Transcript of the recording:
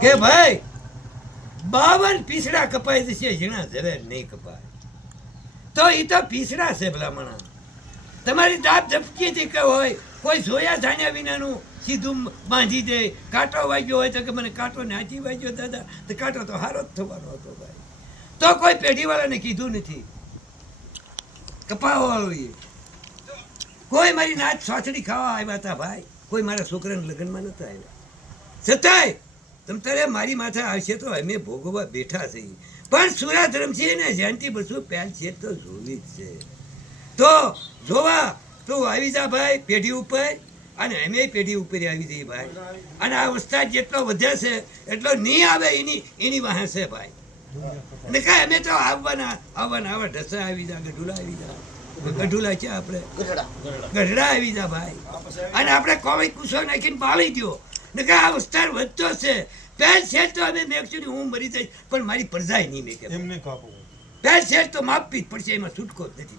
કે ભાઈ, બાવન પીસડા કપાઈ જશે ઝીણા ઝવેર નહીં કપાય. તો એ તો પીસડા છે ભલામણા. તમારી દાબ ધપકીથી કે હોય, કોઈ જોયા જાણ્યા વિનાનું સીધું બાંધી દે. કાંટો વાગ્યો હોય તો કે મને કાંટો નાચી વાગ્યો, દાદા, તો કાંટો તો હારો જ થવાનો હતો ભાઈ. તો કોઈ પેઢીવાળાને કીધું નથી. કપાવવાળું કોઈ મારી નાચ સોથડી ખાવા આવ્યા હતા ભાઈ. કોઈ મારા છોકરાના લગ્નમાં નતા આવ્યા છતાંય તમ તારે મારી માથે આવશે તો અમે ભોગવવા બેઠા છીએ પણ સુરા ધર્મસિંહ ને જયંતિ બસુ પહેલ છે તો જોવી જ છે. તો જોવા, તું આવી જા ભાઈ પેઢી ઉપર અને અમે પેઢી ઉપર આવી જઈએ ભાઈ. અને આ વસ્તાદ જેટલો વધે છે, એટલો નહીં આવે એની એની વાહે છે ભાઈ. અને કાંઈ અમે તો આવવાના આવવાના આવા ઢસા આવી જા ગઢુલા આવી જા. ગઢુલા છે આપણે. ગઢડા. આવી જા ભાઈ. અને આપણે કોવી કુસો નાખીને પાળી દો ને કે આ વિસ્તાર વધતો છે. પહેલ છે તો અમે મેકશું હું મરી જઈશ પણ મારી પ્રજાએ નહીં મેં એમને કાપો. પહેલ છે તો માપવી જ પડશે એમાં છૂટકો જ નથી